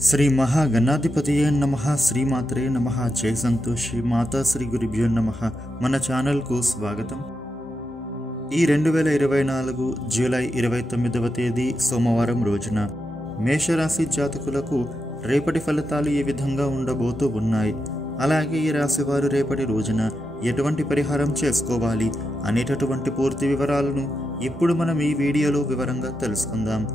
శ్రీ మహాగణాధిపతియే నమః. శ్రీమాత్రే నమః. జై సంతోషి మాతా శ్రీ గురుభ్యో నమః. మన ఛానల్కు స్వాగతం. ఈ 2024 జూలై 29వ తేదీ సోమవారం రోజున మేషరాశి జాతకులకు రేపటి ఫలితాలు ఈ విధంగా ఉండబోతూ ఉన్నాయి. అలాగే ఈ రాశి వారు రేపటి రోజున ఎటువంటి పరిహారం చేసుకోవాలి అనేటటువంటి పూర్తి వివరాలను ఇప్పుడు మనం ఈ వీడియోలో వివరంగా తెలుసుకుందాం.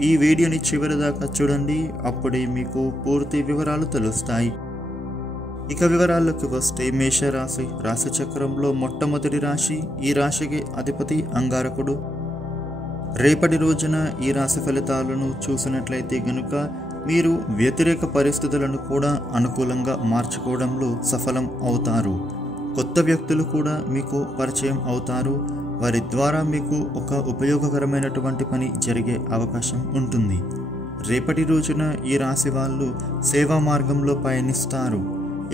ఈ వీడియోని చివరి దాకా చూడండి, అప్పుడే మీకు పూర్తి వివరాలు తెలుస్తాయి. ఇక వివరాల్లోకి వస్తే మేషరాశి రాశి చక్రంలో మొట్టమొదటి రాశి. ఈ రాశికి అధిపతి అంగారకుడు. రేపటి రోజున ఈ రాశి ఫలితాలను చూసినట్లయితే గనుక మీరు వ్యతిరేక పరిస్థితులను కూడా అనుకూలంగా మార్చుకోవడంలో సఫలం అవుతారు. కొత్త వ్యక్తులు కూడా మీకు పరిచయం అవుతారు. వారి ద్వారా మీకు ఒక ఉపయోగకరమైనటువంటి పని జరిగే అవకాశం ఉంటుంది. రేపటి రోజున ఈ రాశి వాళ్ళు సేవా మార్గంలో పయనిస్తారు.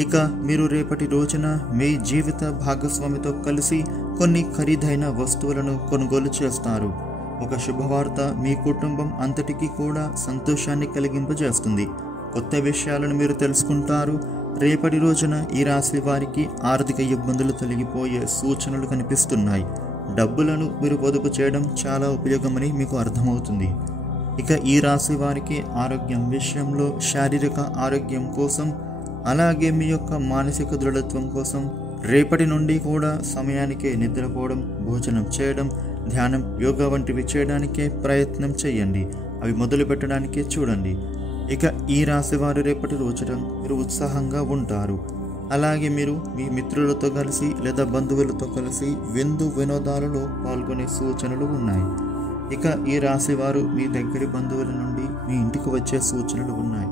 ఇక మీరు రేపటి రోజున మీ జీవిత భాగస్వామితో కలిసి కొన్ని ఖరీదైన వస్తువులను కొనుగోలు చేస్తారు. ఒక శుభవార్త మీ కుటుంబం అంతటికీ కూడా సంతోషాన్ని కలిగింపజేస్తుంది. కొత్త విషయాలను మీరు తెలుసుకుంటారు. రేపటి రోజున ఈ రాశి వారికి ఆర్థిక ఇబ్బందులు తొలగిపోయే సూచనలు కనిపిస్తున్నాయి. డబ్బులను మీరు పొదుపు చేయడం చాలా ఉపయోగమని మీకు అర్థమవుతుంది. ఇక ఈ రాశి వారికి ఆరోగ్యం విషయంలో శారీరక ఆరోగ్యం కోసం, అలాగే మీ యొక్క మానసిక దృఢత్వం కోసం రేపటి నుండి కూడా సమయానికే నిద్రపోవడం, భోజనం చేయడం, ధ్యానం, యోగా వంటివి చేయడానికే ప్రయత్నం చేయండి. అవి మొదలు పెట్టడానికే చూడండి. ఇక ఈ రాశి వారు రేపటి రోజున మీరు ఉత్సాహంగా ఉంటారు. అలాగే మీరు మీ మిత్రులతో కలిసి లేదా బంధువులతో కలిసి విందు వినోదాలలో పాల్గొనే సూచనలు ఉన్నాయి. ఇక ఈ రాశి వారు మీ దగ్గరి బంధువుల నుండి మీ ఇంటికి వచ్చే సూచనలు ఉన్నాయి.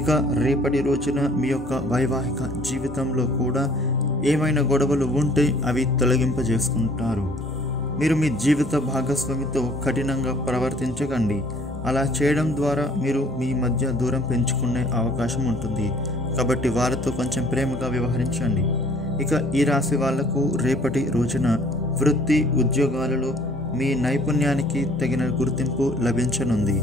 ఇక రేపటి రోజున మీ యొక్క వైవాహిక జీవితంలో కూడా ఏమైనా గొడవలు ఉంటే అవి తొలగింపజేసుకుంటారు. మీరు మీ జీవిత భాగస్వామితో కఠినంగా ప్రవర్తించకండి. అలా చేయడం ద్వారా మీరు మీ మధ్య దూరం పెంచుకునే అవకాశం ఉంటుంది. కాబట్టి వారితో కొంచెం ప్రేమగా వ్యవహరించండి. ఇక ఈ రాశి వాళ్లకు రేపటి రోజున వృత్తి ఉద్యోగాలలో మీ నైపుణ్యానికి తగిన గుర్తింపు లభించనుంది.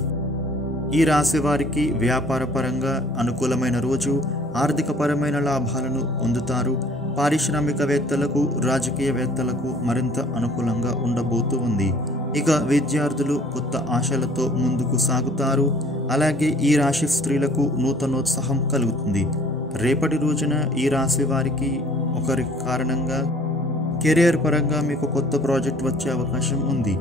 ఈ రాశి వారికి వ్యాపారపరంగా అనుకూలమైన రోజు. ఆర్థికపరమైన లాభాలను పొందుతారు. పారిశ్రామికవేత్తలకు, రాజకీయవేత్తలకు మరింత అనుకూలంగా ఉండబోతూ ఉంది. ఇక విద్యార్థులు కొత్త ఆశలతో ముందుకు సాగుతారు. అలాగే ఈ రాశి స్త్రీలకు నూతనోత్సాహం కలుగుతుంది. రేపటి రోజున ఈ రాశి వారికి ఒకరి కారణంగా కెరియర్ పరంగా మీకు కొత్త ప్రాజెక్ట్ వచ్చే అవకాశం ఉంది.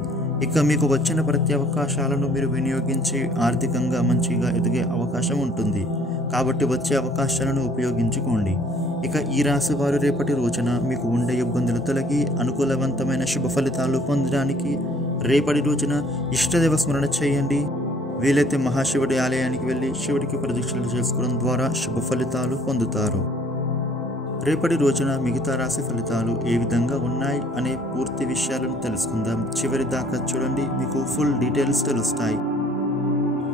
ఇక మీకు వచ్చిన ప్రతి అవకాశాలను మీరు వినియోగించి ఆర్థికంగా మంచిగా ఎదిగే అవకాశం ఉంటుంది. కాబట్టి వచ్చే అవకాశాలను ఉపయోగించుకోండి. ఇక ఈ రాశి వారు రేపటి రోజున మీకు ఉండే ఇబ్బందులు తొలగి అనుకూలవంతమైన శుభ ఫలితాలు పొందడానికి రేపటి రోజున ఇష్టదేవ స్మరణ చేయండి. వీలైతే మహాశివుడి ఆలయానికి వెళ్ళి శివుడికి ప్రదక్షిణలు చేసుకోవడం ద్వారా శుభ ఫలితాలు పొందుతారు. రేపటి రోజున మిగతా రాశి ఫలితాలు ఏ విధంగా ఉన్నాయి అనే పూర్తి విషయాలను తెలుసుకుందాం. చివరి దాకా చూడండి, మీకు ఫుల్ డీటెయిల్స్ తెలుస్తాయి.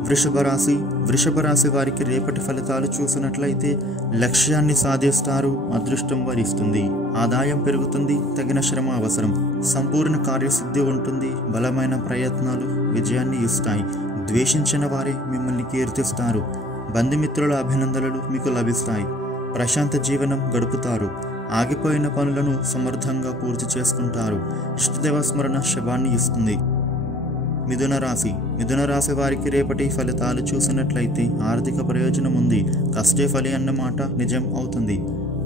వృషభ రాశి వారికి రేపటి ఫలితాలు చూసినట్లయితే లక్ష్యాన్ని సాధిస్తారు. అదృష్టం వరిస్తుంది. ఆదాయం పెరుగుతుంది. తగిన శ్రమ అవసరం. సంపూర్ణ కార్యసిద్ధి ఉంటుంది. బలమైన ప్రయత్నాలు విజయాన్ని ఇస్తాయి. ద్వేషించిన వారే మిమ్మల్ని కీర్తిస్తారు. బంధుమిత్రుల అభినందనలు మీకు లభిస్తాయి. ప్రశాంత జీవనం గడుపుతారు. ఆగిపోయిన పనులను సమర్థంగా పూర్తి చేసుకుంటారు. ఇష్టదేవ స్మరణ శుభాన్ని ఇస్తుంది. మిథున రాశి వారికి రేపటి ఫలితాలు చూసినట్లయితే ఆర్థిక ప్రయోజనం ఉంది. కష్టే ఫలి అన్నమాట నిజం అవుతుంది.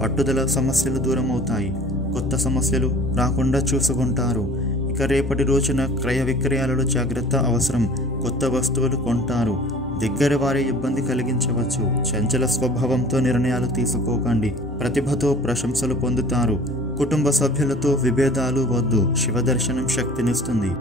పట్టుదల సమస్యలు దూరం అవుతాయి. కొత్త సమస్యలు రాకుండా చూసుకుంటారు. ఇక రేపటి రోజున క్రయ విక్రయాలలో జాగ్రత్త అవసరం. కొత్త వస్తువులు కొంటారు. దగ్గర వారి ఇబ్బంది కలిగించవచ్చు. చంచల స్వభావంతో నిర్ణయాలు తీసుకోకండి. ప్రతిభతో ప్రశంసలు పొందుతారు. కుటుంబ సభ్యులతో విభేదాలు వద్దు. శివదర్శనం శక్తినిస్తుంది.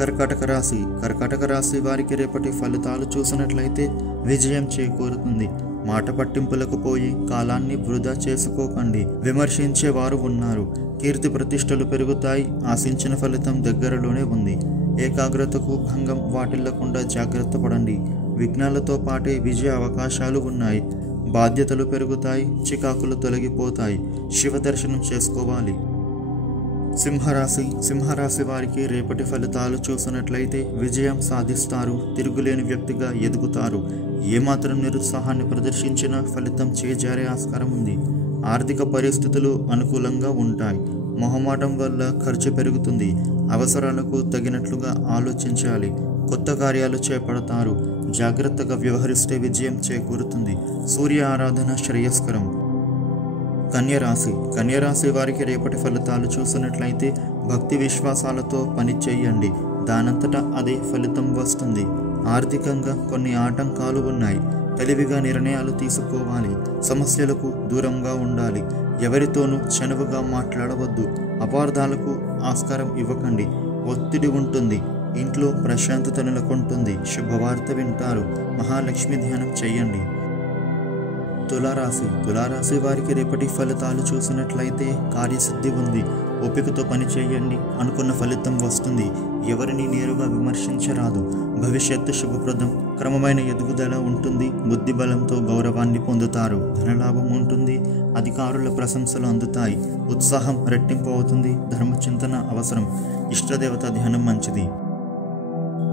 కర్కాటక రాశి వారికి రేపటి ఫలితాలు చూసినట్లయితే విజయం చేకూరుతుంది. మాట పట్టింపులకు పోయి కాలాన్ని వృధా చేసుకోకండి. విమర్శించే వారు ఉన్నారు. కీర్తి ప్రతిష్టలు పెరుగుతాయి. ఆశించిన ఫలితం దగ్గరలోనే ఉంది. ఏకాగ్రతకు భంగం వాటిల్లకుండా జాగ్రత్త పడండి. విఘ్నాలతో పాటే విజయ అవకాశాలు ఉన్నాయి. బాధ్యతలు పెరుగుతాయి. చికాకులు తొలగిపోతాయి. శివ దర్శనం చేసుకోవాలి. సింహరాశి వారికి రేపటి ఫలితాలు చూసినట్లయితే విజయం సాధిస్తారు, తిరుగులేని వ్యక్తిగా ఎదుగుతారు. ఏమాత్రం నిరుత్సాహాన్ని ప్రదర్శించినా ఫలితం చేజారే ఆస్కారం ఉంది. ఆర్థిక పరిస్థితులు అనుకూలంగా ఉంటాయి. మొహమాటం వల్ల ఖర్చు పెరుగుతుంది. అవసరాలకు తగినట్లుగా ఆలోచించాలి. కొత్త కార్యాలు చేపడతారు. జాగ్రత్తగా వ్యవహరిస్తే విజయం చేకూరుతుంది. సూర్య ఆరాధన శ్రేయస్కరం. కన్యరాశి వారికి రేపటి ఫలితాలు చూసినట్లయితే భక్తి విశ్వాసాలతో పని చేయండి, దానంతటా అదే ఫలితం వస్తుంది. ఆర్థికంగా కొన్ని ఆటంకాలు ఉన్నాయి. తెలివిగా నిర్ణయాలు తీసుకోవాలి. సమస్యలకు దూరంగా ఉండాలి. ఎవరితోనూ చనువుగా మాట్లాడవద్దు. అపార్థాలకు ఆస్కారం ఇవ్వకండి. ఒత్తిడి ఉంటుంది. ఇంట్లో ప్రశాంతత నెలకొంటుంది. శుభవార్త వింటారు. మహాలక్ష్మి ధ్యానం చేయండి. తులారాశి వారికి రేపటి ఫలితాలు చూసినట్లయితే కార్యసిద్ధి ఉంది. ఓపికతో పని చేయండి, అనుకున్న ఫలితం వస్తుంది. ఎవరిని నేరుగా విమర్శించరాదు. భవిష్యత్తు శుభప్రదం. క్రమమైన ఎదుగుదల ఉంటుంది. బుద్ధి బలంతో గౌరవాన్ని పొందుతారు. ధనలాభం ఉంటుంది. అధికారుల ప్రశంసలు అందుతాయి. ఉత్సాహం రెట్టింపు అవుతుంది. ధర్మచింతన అవసరం. ఇష్టదేవత ధ్యానం మంచిది.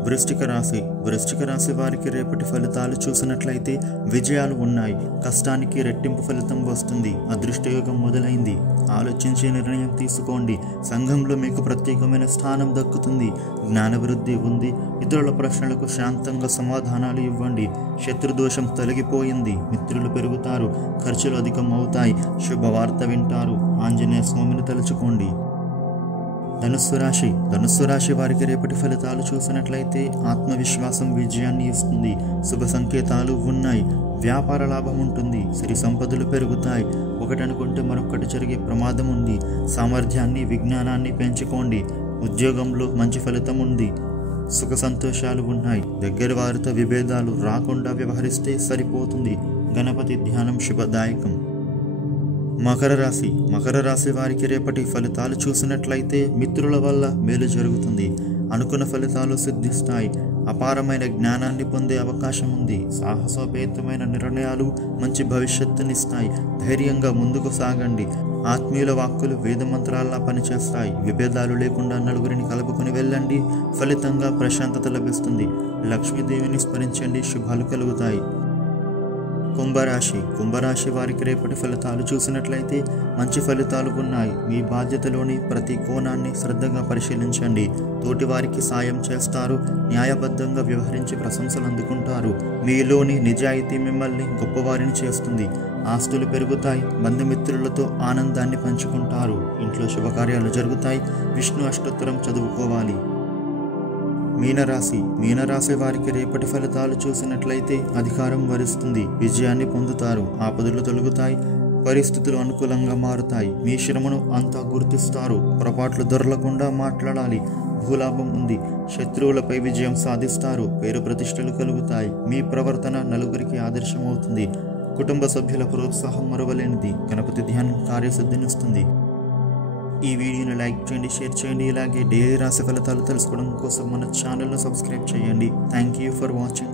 వృశ్చిక రాశి వారికి రేపటి ఫలితాలు చూసినట్లయితే విజయాలు ఉన్నాయి. కష్టానికి రెట్టింపు ఫలితం వస్తుంది. అదృష్టయోగం మొదలైంది. ఆలోచించే నిర్ణయం తీసుకోండి. సంఘంలో మీకు ప్రత్యేకమైన స్థానం దక్కుతుంది. జ్ఞానవృద్ధి ఉంది. ఇతరుల ప్రశ్నలకు శాంతంగా సమాధానాలు ఇవ్వండి. శత్రుదోషం తొలగిపోయింది. మిత్రులు పెరుగుతారు. ఖర్చులు అధికం అవుతాయి. శుభవార్త వింటారు. ఆంజనేయ స్వామిని తలుచుకోండి. ధనుస్సు రాశి వారికి రేపటి ఫలితాలు చూసినట్లయితే ఆత్మవిశ్వాసం విజయాన్ని ఇస్తుంది. శుభ సంకేతాలు ఉన్నాయి. వ్యాపార లాభం ఉంటుంది. సిరి సంపదలు పెరుగుతాయి. ఒకటనుకుంటే మరొకటి జరిగే ప్రమాదం ఉంది. సామర్థ్యాన్ని విజ్ఞానాన్ని పెంచుకోండి. ఉద్యోగంలో మంచి ఫలితం ఉంది. సుఖ సంతోషాలు ఉన్నాయి. దగ్గర వారితో విభేదాలు రాకుండా వ్యవహరిస్తే సరిపోతుంది. గణపతి ధ్యానం శుభదాయకం. మకర రాశి వారికి రేపటి ఫలితాలు చూసినట్లయితే మిత్రుల వల్ల మేలు జరుగుతుంది. అనుకున్న ఫలితాలు సిద్ధిస్తాయి. అపారమైన జ్ఞానాన్ని పొందే అవకాశం ఉంది. సాహసోపేతమైన నిర్ణయాలు మంచి భవిష్యత్తునిస్తాయి. ధైర్యంగా ముందుకు సాగండి. ఆత్మీయుల వాక్కులు వేదమంత్రాల్లా పనిచేస్తాయి. విభేదాలు లేకుండా నలుగురిని కలుపుకొని వెళ్ళండి. ఫలితంగా ప్రశాంతత లభిస్తుంది. లక్ష్మీదేవిని స్మరించండి. శుభాలు కలుగుతాయి. కుంభరాశి వారికి రేపటి ఫలితాలు చూసినట్లయితే మంచి ఫలితాలు ఉన్నాయి. మీ బాధ్యతలోని ప్రతి కోణాన్ని శ్రద్ధగా పరిశీలించండి. తోటి వారికి సాయం చేస్తారు. న్యాయబద్ధంగా వ్యవహరించి ప్రశంసలు అందుకుంటారు. మీలోని నిజాయితీ మిమ్మల్ని గొప్పవారిని చేస్తుంది. ఆస్తులు పెరుగుతాయి. బంధుమిత్రులతో ఆనందాన్ని పంచుకుంటారు. ఇంట్లో శుభకార్యాలు జరుగుతాయి. విష్ణు అష్టోత్తరం చదువుకోవాలి. మీనరాశి వారికి రేపటి ఫలితాలు చూసినట్లయితే అధికారం వరిస్తుంది. విజయాన్ని పొందుతారు. ఆపదలు తొలగుతాయి. పరిస్థితులు అనుకూలంగా మారుతాయి. మీ శ్రమను అంతా గుర్తిస్తారు. పొరపాట్లు దొరలకుండా మాట్లాడాలి. భూలాభం ఉంది. శత్రువులపై విజయం సాధిస్తారు. పేరు ప్రతిష్టలు కలుగుతాయి. మీ ప్రవర్తన నలుగురికి ఆదర్శమవుతుంది. కుటుంబ సభ్యుల ప్రోత్సాహం మరువలేనిది. గణపతి ధ్యానం కార్యసిద్ధినిస్తుంది. ఈ వీడియోని లైక్ చేయండి, షేర్ చేయండి. ఇలాగే డైలీ రాశి ఫలితాలు తెలుసుకోవడం కోసం మన ఛానల్ను సబ్స్క్రైబ్ చేయండి. Thank you for watching.